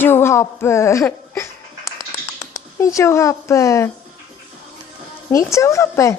Niet zo happen. Niet zo happen. Niet zo happen.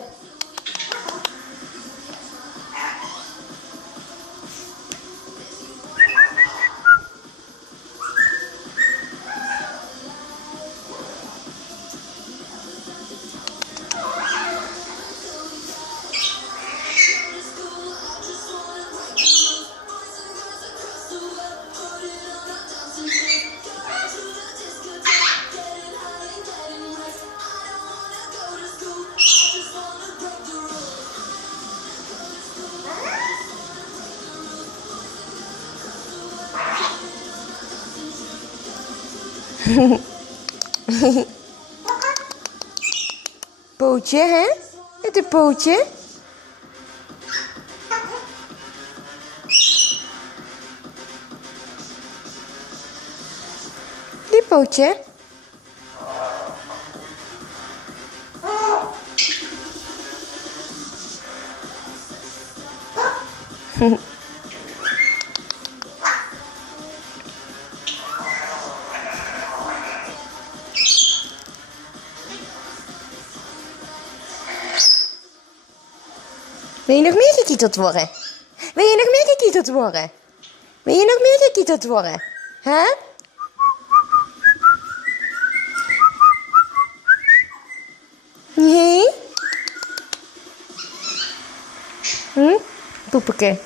Pootje, hè? Met een pootje. Die pootje. Wil je nog meer gekieteld worden? Wil je nog meer gekieteld worden? Wil je nog meer gekieteld worden? Hè? Nee? Poepeke.